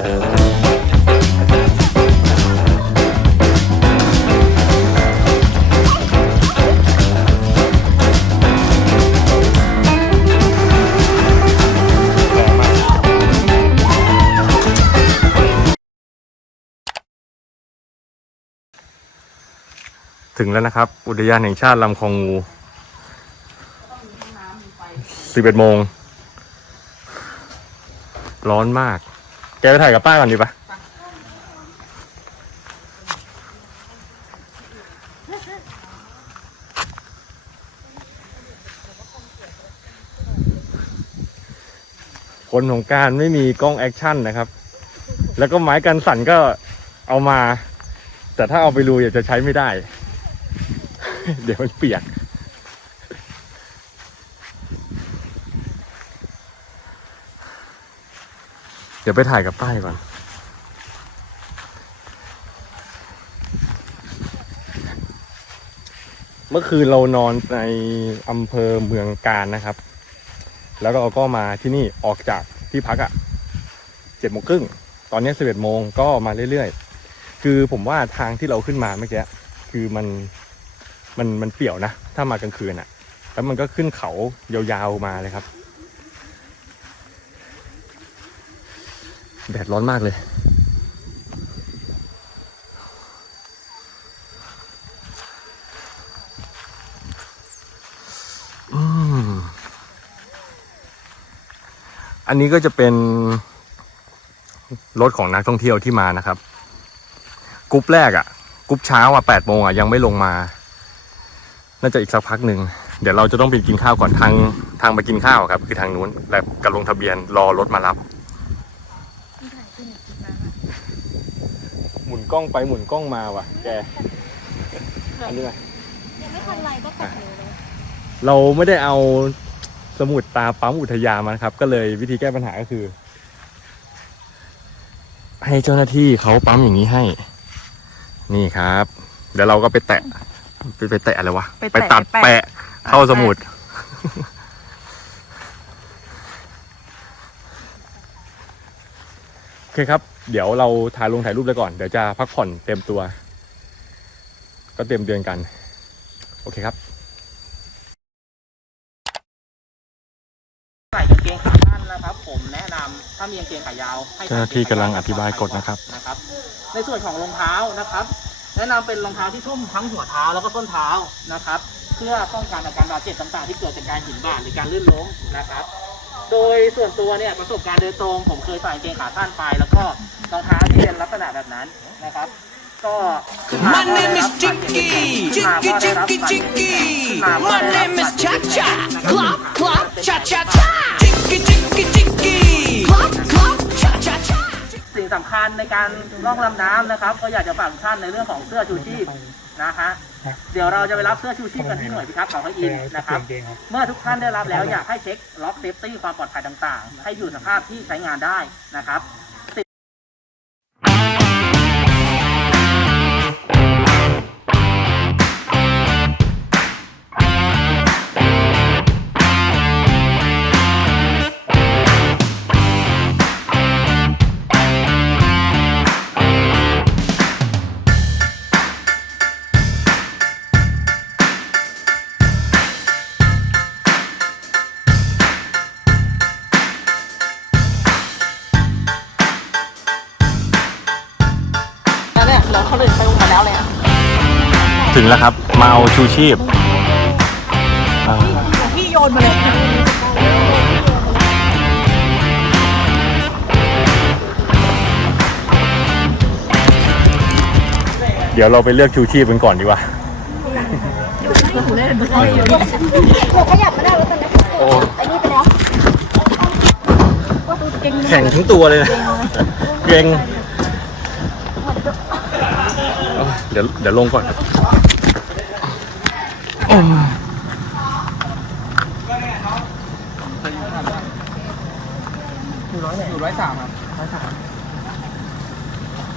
ถึงแล้วนะครับ อุทยานแห่งชาติลำคลองงูสิบเอ็ดโมง ร้อนมาก แกไปถ่ายกับป้าก่อนดีปะคนของการไม่มีกล้องแอคชั่นนะครับ แล้วก็ไม้กันสั่นก็เอามา แต่ถ้าเอาไปลุยาจจะใช้ไม่ได้ เดี๋ยวมันเปียก เดี๋ยวไปถ่ายกับป้ายก่อน เมื่อคืนเรานอนในอำเภอเมืองการนะครับ แล้วเราก็มาที่นี่ออกจากที่พักอะ่ะเจ็ดโมงครึ่ง ตอนนี้สิบเอ็ดโมงก็มาเรื่อยๆ คือผมว่าทางที่เราขึ้นมาเมื่อกี้คือมันมันมันเปี่ยวนะ ถ้ามากลางคืนอะ่ะ แล้วมันก็ขึ้นเขายาวๆมาเลยครับ แดดร้อนมากเลยอืมอันนี้ก็จะเป็น รถของนักท่องเที่ยวที่มานะครับ กรุ๊ปแรกอะ่ะ กรุ๊ปเช้าอะแปดโมงอะยังไม่ลงมา น่าจะอีกสักพักหนึ่งเดี๋ยวเราจะต้องไปกินข้าวก่อนทางทางไปกินข้าวครับ คือทางนู้น แล้วก็ลงทะเบียนรอรถมารับ หมุน กล้องไปหมุนกล้องมาว่ะ แก อันนี้ไหมยังไม่ทันไรก็กดเร็วเลยเราไม่ได้เอาสมุดตาปั๊มอุทยานมานะครับ ก็เลยวิธีแก้ปัญหาก็คือ ให้เจ้าหน้าที่เขาปั๊มอย่างนี้ให้ นี่ครับ เดี๋ยวเราก็ไปแตะ ไปไปแตะอะไรวะไปแตะตัดไปแปะแปะ เข้าสมุด โอเคครับ เดี๋ยวเราถ่ายลงถ่ายรูปเลยก่อน เดี๋ยวจะพักผ่อนเต็มตัว ก็เต็มเดือนกัน โอเคครับใส่กางเกงขาสั้นนะครับ ผมแนะนำถ้ามีกางเกงขายาวให้ใส่เจ้าหน้าที่กำลังอธิบายกฎนะครับ นะครับ ในส่วนของรองเท้านะครับ แนะนำเป็นรองเท้าที่ทุ่มทั้งหัวเท้าแล้วก็ส้นเท้านะครับ เพื่อป้องกันอาการบาดเจ็บต่างๆ ที่เกิดจากการหินบาดหรือการลื่นล้มนะครับ โดยส่วนตัวเนี่ยประสบการณ์โดยตรงผมเคยใส่กางเกงขาสั้นไป แล้วก็รองเท้าที่เป็นลักษณะแบบนั้นนะครับ ก็ขึ้นมา My ก็ได้ name รั is บบัตรเจ็บ Chicky, ขึ้นมาก็ Chicky, ได้รับ Chicky, บัตรเจ็บ Chicky. ขึ้นมาก็ My ได้รับ name บั is ตรเจ็ Cha บ Cha. Clap, clap, cha cha cha. Chicky, chicky, chicky. Clap, clap, cha cha cha. สิ่งสำคัญในการล่องลำน้ำนะครับ ก็อยากจะฝากทุกท่านในเรื่องของเสื้อชูชีพนะฮะเดี๋ยวเราจะไปรับเสื้อชูชีพกันที่หน่วยพิทักษ์เขาพระอินนะครับ เมื่อทุกท่านได้รับแล้วอยากให้เช็คล็อกเซฟตี้ความปลอดภัยต่างๆ ให้อยู่สภาพที่ใช้งานได้นะครับ แล้วครับ มาเอาชูชีพอ่าพี่โยนมาเลยเดี๋ยวเราไปเลือกชูชีพกันก่อนดีกว่าผมขยับไม่ได้แล้วตอนนี้โอ้ไอ้นี่ไปแล้วว่าตัวเก่งแข่งทั้งตัวเลยนะเกรงเอาเดี๋ยวเดี๋ยวลงก่อนครับ อืมอยู่ร้อยอยู่ร้อยสามครับร้อยสาม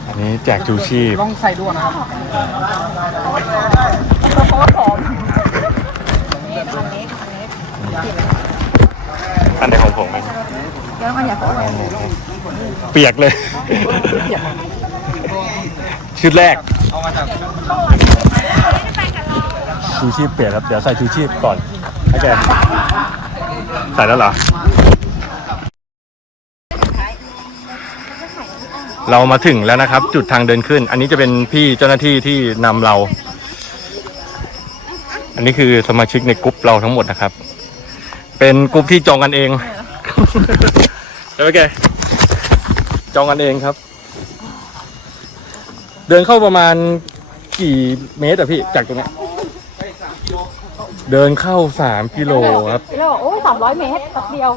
อันนี้แจกชูชีพ ต้องใส่ด้วยนะครับอันไหนของผมไหมเดี๋ยวมันอย่าขอเลยเปียกเลย ชุดแรก ชูชีพเปลี่ยนครับ เดี๋ยวใส่ชูชีพก่อนให้แกใส่แล้วเหรอ เรามาถึงแล้วนะครับ จุดทางเดินขึ้น อันนี้จะเป็นพี่เจ้าหน้าที่ที่นำเรา อันนี้คือสมาชิกในกลุ่มเราทั้งหมดนะครับ เป็นกลุ่มที่จองกันเองใช่ไหมแกจองกันเองครับ เดินเข้าประมาณกี่เมตรอะพี่จากตรงนี้ เดินเข้าสามกิโลครับกิโลโอ้สามร้อยเมตรแป๊บเดียว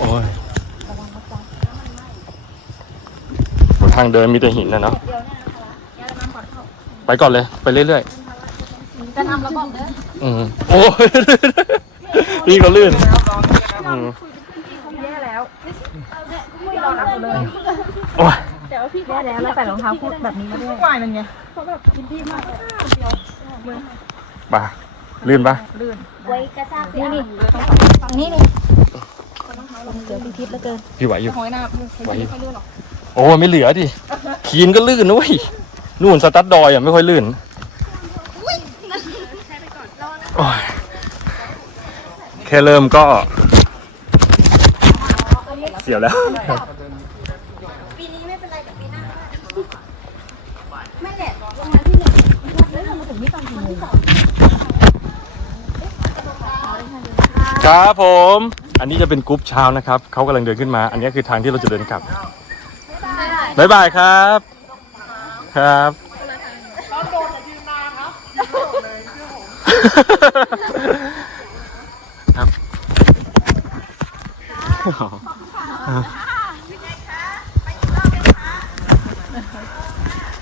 โอ้ยทางเดินมีแต่หินนะเนาะไปก่อนเลย ไปเรื่อยจะทำแล้วบอกเด้อๆอืมโอ้ยพี่เขาลื่นอืมแย่แล้วไม่รอรับเลยโอ้ย แย่แล้วแล้วใส่รองเท้าคู่แบบนี้มาด้วยวายมันไงเขาแบบกินที่มากป่ะลื่นปะไว้กระชากนี่นี่ฝั่งนี้นี่เดี๋ยวพี่ทิพย์แล้วเกินพี่ไหวอยู่หอยหน้าไหวอยู่โอ้ยไม่เหลือดิขีนก็ลื่นนุ้ยนู่นสตัดดอยอะไม่ค่อยลื่นโอ้ยแค่เริ่มก็ เสียวแล้ว ปีนี้ไม่เป็นไรแต่ปีหน้าไม่แหละรางวัลที่หนึ่งแล้วเรามาถึงนี่ตอนกี่โมง ครับผม อันนี้จะเป็นกรุ๊ปเช้านะครับ เขากำลังเดินขึ้นมา อันนี้คือทางที่เราจะเดินกลับ บ๊ายบายครับ ครับ ครับ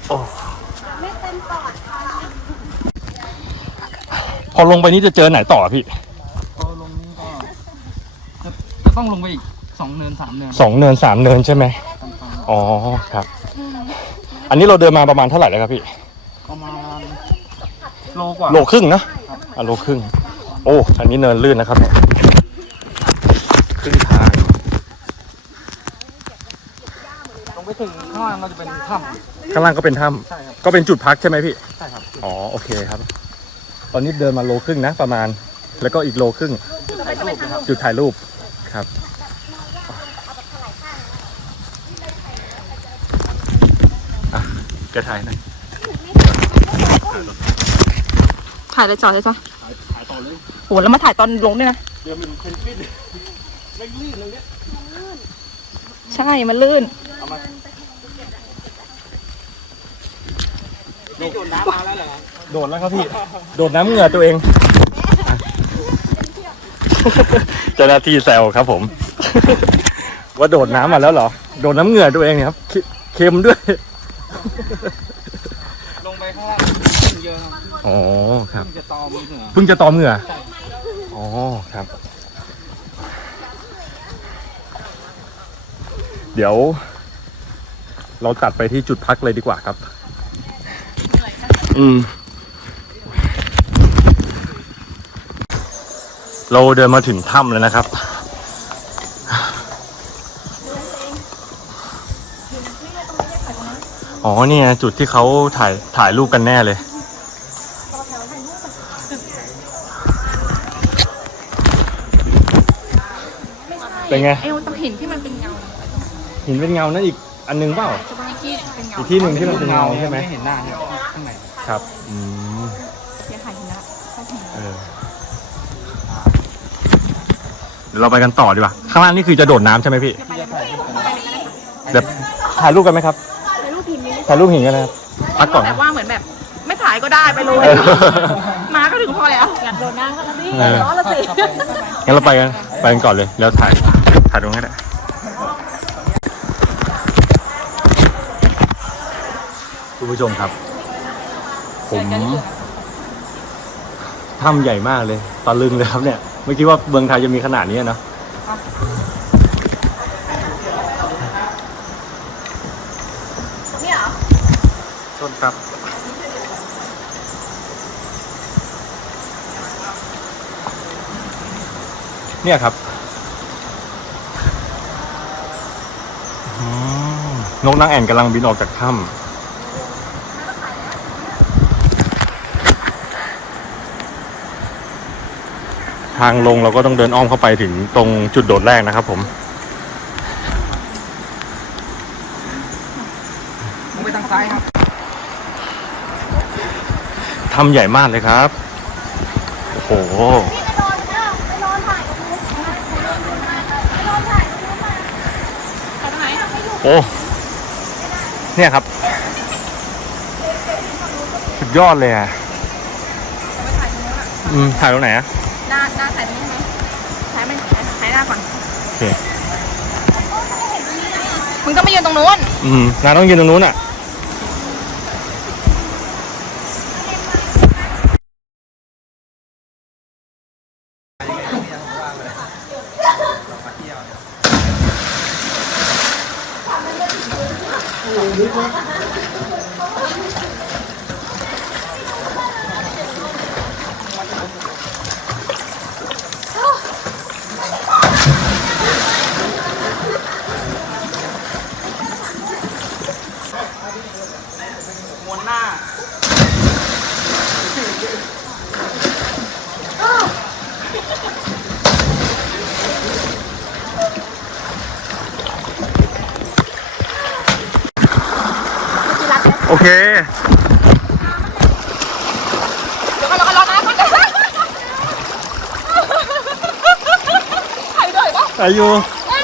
โอ้ พอลงไปนี่จะเจอไหนต่อพี่พอลงนี่ก็จะจะต้องลงไปอีกสองเนินสามเนินสองเนินสามเนินใช่ไหมอ๋อครับ อันนี้เราเดินมาประมาณเท่าไหร่แล้วครับพี่ประมาณโลกว่าโลครึ่งนะอะโลครึ่ง โอ้ อันนี้เนินลื่นนะครับเนี่ยครึ่งทางลงไปถึงข้างล่างเราจะเป็นถ้ข้างล่างก็เป็นถ้ำใช่ครับำก็เป็นจุดพักใช่ไหมพี่ ใช่ครับ อ๋อ โอเคครับต อนนี้เดินมาโลครึ่งนะประมาณ แล้วก็อีกโลครึ่งจุดถ่ายรูปครับ อะแกถ่ายหน่อยถ่ายเลยจอดเลยจ้ะถ่ายต่อเลยโหแล้วมาถ่ายตอนลงด้วยนะ เดี๋ยวมันเป็นคลิปไม่ลื่นตรงเนี้ยใช่ มันลื่นนี่โดนน้ำมาแล้วเหรอ โดดแล้วครับพี่ โดดน้ำเหงื่อตัวเอง เจ้าหน้าที่แซวครับผม ว่าโดดน้ำมาแล้วเหรอ โดดน้ำเหงื่อตัวเองเนี่ยครับเค็เค็มด้วย ลงไปข้างล่างขึ้นเยอะครับอ๋อครับเพิ่งจะตอมเหนือเพิ่งจะตอมเหงื่อ อ๋อครับ เดี๋ยว เราตัดไปที่จุดพักเลยดีกว่าครับ อืม เราเดินมาถึงถ้ำแล้วนะครับ อ๋อเนี่ยจุดที่เขาถ่ายถ่ายรูปกันแน่เลย เป็นไง เอวตรงหินที่มันเป็นเงาหินเป็นเงานั่นอีกอันหนึงเปล่า จะว่าที่เป็นเงาอีกที่หนึ่งที่มันเป็นเงาใช่ไหม ไม่เห็นหน้าเนี่ยข้างในครับ ดี๋ยวเราไปกันต่อดีกว่า ข้างล่างนี่คือจะโดดน้ำใช่ไหมพี่เดี๋ยวถ่ายรูปกันไหมครับในรูปหินนี้ถ่ายรูปหินกันนะครับ พักก่อนแต่ว่าเหมือนแบบ ไม่ถ่ายก็ได้ไปเลยเออ มาก็ถึงพอแล้วอยากโดนน้ำก็แล้วนี่เออร้อนละสิงั้นเราไปกัน ไปกันก่อนเลย แล้วถ่าย ถ่ายตรงนี้แหละคุณผู้ชมครับ ผมถ้ำใหญ่มากเลย ตะลึงเลยครับเนี่ย ไม่คิดว่าเมืองไทยจะมีขนาดนี้เนาะชนครับ เนี่ยครับนกนางแอ่นกำลังบินออกจากถ้ำ ทางลงเราก็ต้องเดินอ้อมเข้าไปถึงตรงจุดโดดแรกนะครับผมลงไปทางซ้ายครับถ้ำใหญ่มากเลยครับ โอ้โหพี่ไปนอนเถอะไปนอนถ่ายตรงนู้นไปนอนถ่ายตรงนู้นมาถ่ายตรงไหนโอ้ เนี่ยครับ สุดยอดเลยอะไปถ่ายตรงนู้นอะอืม ถ่ายตรงไหนอะ หน้าหน้าถ่ายตรงนี้ไหมถ่ายไหมถ่ายหน้าก่อนโอเคมึงต้องไปยืนตรงนู้นอืมงานต้องยืนตรงนู้นอะ โอเค เดี๋ยวก่อนเดี๋ยวก่อนรอนะก่อนถ่ายด้วยปะถ่ายอยู่ เอ้ย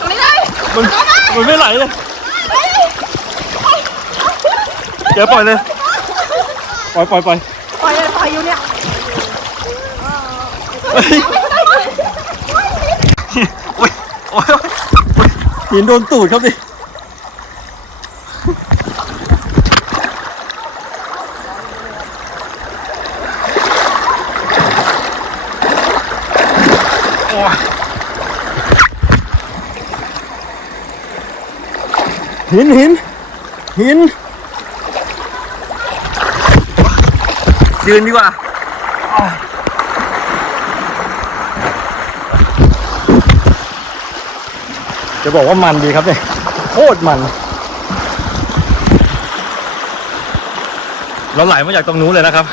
ตรงนี้เลยมัน มันไม่ไหลเลย เดี๋ยวปล่อยเลย ปล่อยปล่อยปล่อยปล่อยเลยปล่อยอยู่เนี่ยเฮ้ยโอ้ยโอ้ยโอ้ยหินโดนตูดครับดิ หินหินหินยืนดีกว่าจะบอกว่ามันดีครับเนี่ยโคตรมัน เราไหลมาจากตรงนู้นเลยนะครับ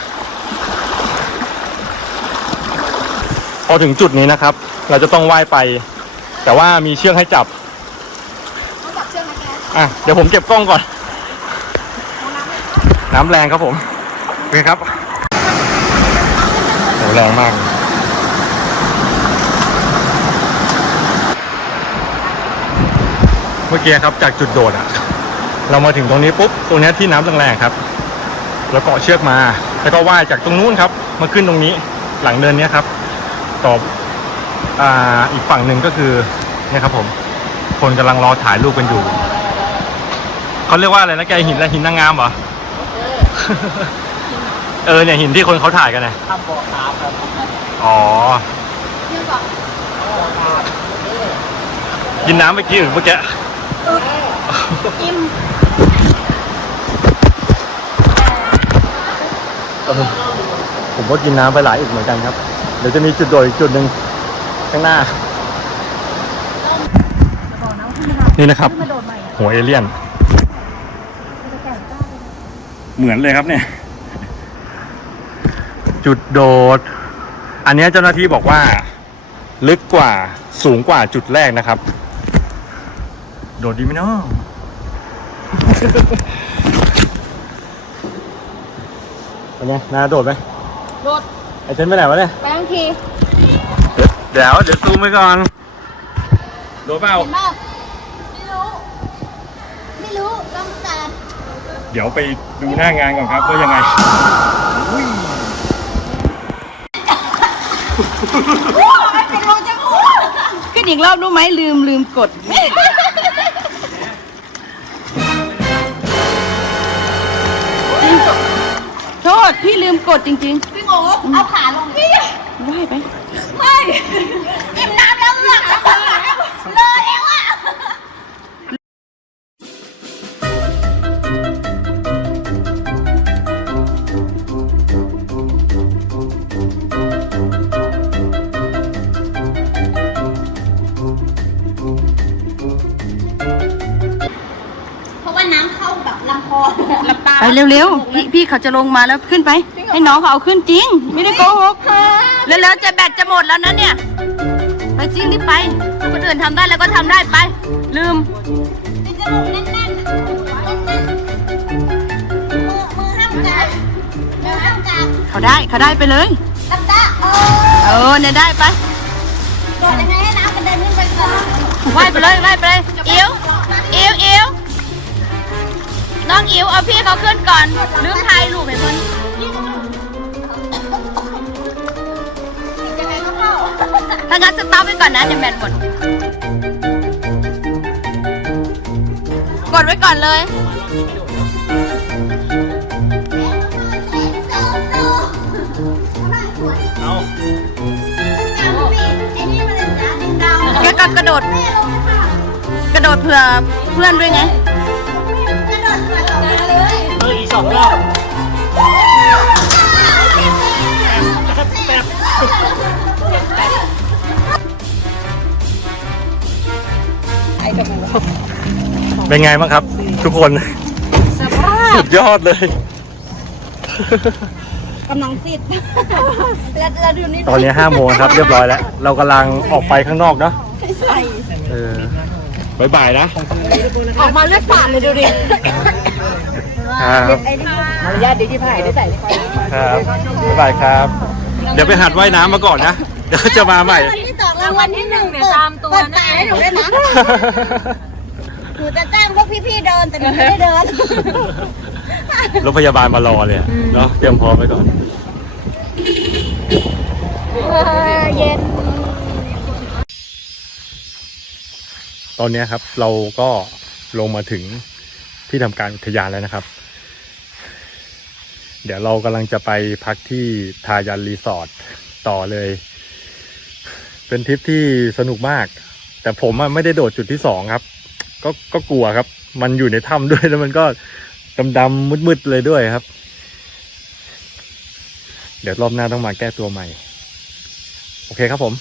พอถึงจุดนี้นะครับ เราจะต้องว่ายไป แต่ว่ามีเชือกให้จับ อกนะแกอะเดี๋ยวผมเก็บกล้องก่อน น้ำแรงครับผมโอเคครับโหแรงมากเมื่อกี้ครับจากจุดโดดอะเรามาถึงตรงนี้ปุ๊บตรงเนี้ยที่น้ำแรงๆครับ แล้วเกาะเชือกมา แล้วก็ว่ายจากตรงนู้นครับ มาขึ้นตรงนี้หลังเนินเนี้ยครับต่ออ่าอีกฝั่งหนึ่งก็คือเนี่ยครับผม คนกำลังรอถ่ายรูปกันอยู่ เขาเรียกว่าอะไรนะแกหินอะไรหินนางงามเหรอ เออเนี่ยหินที่คนเขาถ่ายกันนะทำบ่อขาวครับอ๋อเชือกก่อนกินน้ำเมื่อกี้หรือเมื่อกี้อิ่มเออผมก็กินน้ำไปหลายอีกเหมือนกันครับ เดี๋ยวจะมีจุดโดดอีกจุดหนึ่งข้างหน้าบอกนะว่าขึ้นมานี่นะครับ ขึ้นมาโดดใหม่ หัวเอเลี่ยน จะแก่กล้าเลย เหมือนเลยครับเนี่ย จุดโดด อันเนี้ยเจ้าหน้าที่บอกว่า ลึกกว่าสูงกว่าจุดแรกนะครับ โดดดีไหมเนาะเป็นไงนาโดดไหมโดดไอ้เชนไปไหนวะเนี่ยไปทั้งทีเดี๋ยวเดี๋ยวซูมไปก่อน โดดเปล่าเห็นป่ะไม่รู้ ไม่รู้ต้องการ เดี๋ยวไปดูหน้างานก่อนครับว่ายังไงขึ้นอีกรอบรู้ไหมลืมลืมกด โทษ พี่ลืมกดจริงพี่โง่เอาขาลงพี่ๆว่ายไปไม่อิ่มน้ำแล้วเอือกเลย เร็วๆพี่พี่เขาจะลงมาแล้วขึ้นไป ให้น้องเขาเอาขึ้นจริง ไม่ได้โกหกแล้วแล้วจะแบตจะหมดแล้วนะเนี่ย ไปจริงรีบไป คนอื่นทำได้แล้วก็ทำได้ไป ลืมจมูกแน่นๆแน่นๆมือมือห้ามจับมือห้ามจับเขาได้เขาได้ไปเลยหลับตาเออเออเนี่ยได้ไป โดดยังไงให้น้ำกระเด็นขึ้นไปก่อน ว่ายไปเลยว่ายไปเลยอิ๋วอิ๋วอิ๋ว น้องอิ๋วเอาพี่เขาขึ้นก่อนลืมถ่ายรูปให้เพิ่นยังไงก็เข้าถ้างั้นสต็อปไว้ก่อนนะเดี๋ยวแบตหมดกดไว้ก่อนเลย เอาก็ก็กระโดด กระโดดเผื่อเพื่อนด้วยไง เอออีกสองรอบเป็นไงบ้างครับ ทุกคนสุดยอดเลย กำลังซิดแล้วแล้วดูนี่ตอนนี้ห้าโมงครับ เรียบร้อยแล้ว เรากำลังออกไปข้างนอกเนาะเออบายบายนะ ออกมาเลือดฝาดเลยดูดิ ครับมารยาทดีที่ผ่ายได้ใส่ครับบ๊ายบายครับ เดี๋ยวไปหัดว่ายน้ำมาก่อนนะ เดี๋ยวจะมาใหม่ วันที่สองรางวัลที่หนึ่งเนี่ยตามตัวนะให้หนูได้นะหนูจะจ้างพวกพี่ๆเดินแต่หนูไม่ได้เดินรถพยาบาลมารอเลยอะเนาะเตรียมพร้อมไว้ก่อนเย็นตอนเนี้ยครับเราก็ลงมาถึงที่ทำการอุทยานแล้วนะครับ เดี๋ยวเรากำลังจะไปพักที่ทายันรีสอร์ทต่อเลย เป็นทริปที่สนุกมาก แต่ผมไม่ได้โดดจุดที่สองครับ ก็ก็กลัวครับ มันอยู่ในถ้ำด้วยแล้วมันก็ดำๆมืดๆเลยด้วยครับ เดี๋ยวรอบหน้าต้องมาแก้ตัวใหม่ โอเคครับผม